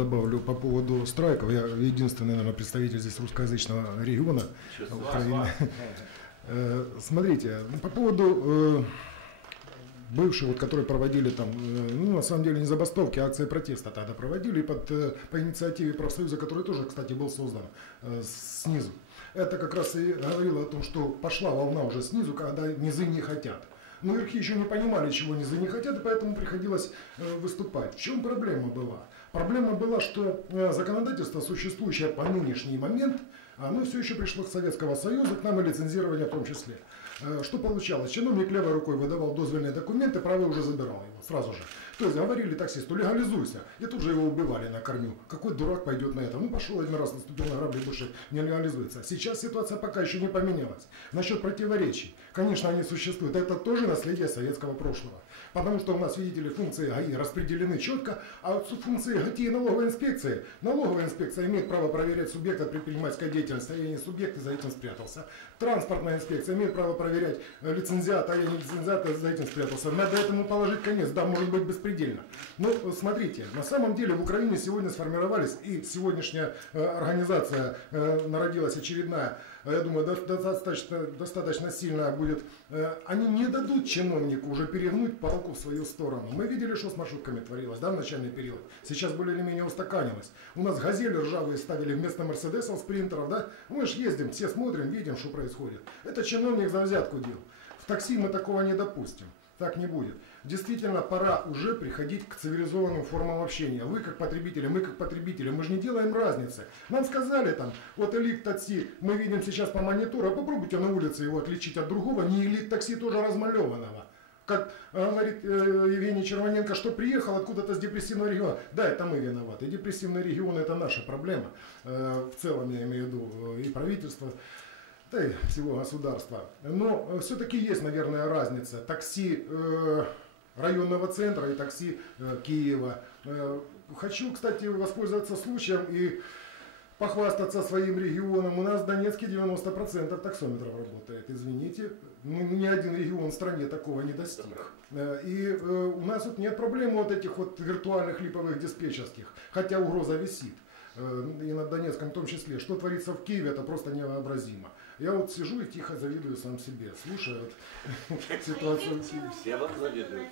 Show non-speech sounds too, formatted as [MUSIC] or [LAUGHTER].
добавлю по поводу страйков. Я единственный, наверное, представитель здесь русскоязычного региона Украины. Э, Смотрите, ну, по поводу э, бывших, вот, которые проводили там, э, ну, на самом деле не забастовки, а акции протеста тогда проводили под, по инициативе профсоюза, который тоже, кстати, был создан э, снизу. Это как раз и говорило о том, что пошла волна уже снизу, когда низы не хотят. Но верхи еще не понимали, чего низы не хотят, и поэтому приходилось э, выступать. В чем проблема была? Проблема была, что э, законодательство, существующее по нынешний момент, оно все еще пришло с Советского Союза, к нам и лицензирование в том числе. Э, Что получалось? Чиновник левой рукой выдавал дозвольные документы, правой уже забирал его сразу же. То есть говорили таксисту, легализуйся. И тут же его убивали на корню. Какой дурак пойдет на это? Ну пошел один раз, наступил на грабли, больше не легализуется. Сейчас ситуация пока еще не поменялась. Насчет противоречий. Конечно, они существуют. Это тоже наследие советского прошлого. Потому что у нас, видите ли, функции ГАИ распределены четко, а функции ГАТИ и налоговой инспекции. Налоговая инспекция имеет право проверять субъекта предпринимательской деятельности, а я не субъект и за этим спрятался. Транспортная инспекция имеет право проверять э, лицензиата, а я не лицензиат, и за этим спрятался. Надо этому положить конец. Да, может быть беспредельно. Но э, смотрите, на самом деле в Украине сегодня сформировались, и сегодняшняя э, организация э, народилась очередная, я думаю, до- достаточно, достаточно сильная будет. Э, Они не дадут чиновнику уже перегнуть палку в свою сторону. Мы видели, что с маршрутками творилось да, в начальный период. Сейчас более или менее устаканилось. У нас газели ржавые ставили вместо мерседесов, спринтеров. Да? Мы же ездим, все смотрим, видим, что происходит. Это чиновник за взятку делал. В такси мы такого не допустим. Так не будет. Действительно, пора уже приходить к цивилизованным формам общения. Вы как потребители, мы как потребители, мы же не делаем разницы. Нам сказали там, вот элит такси, мы видим сейчас по монитору, а попробуйте на улице его отличить от другого, не элит такси тоже размалеванного. Как э, говорит э, Евгений Червоненко, что приехал откуда-то с депрессивного региона. Да, это мы виноваты. Депрессивный регион это наша проблема. Э, в целом я имею в виду и правительство да и всего государства. Но все-таки есть, наверное, разница. Такси районного центра и такси э, Киева. Э, хочу, кстати, воспользоваться случаем и похвастаться своим регионом. У нас в Донецке 90% таксометров работает. Извините, ни один регион в стране такого не достиг. Э, И у нас вот нет проблем вот этих вот виртуальных липовых диспетчерских, хотя угроза висит. Э, И над Донецком в том числе. Что творится в Киеве, это просто невообразимо. Я вот сижу и тихо завидую сам себе, слушаю вот [LAUGHS] ситуацию. Все вам завидуют.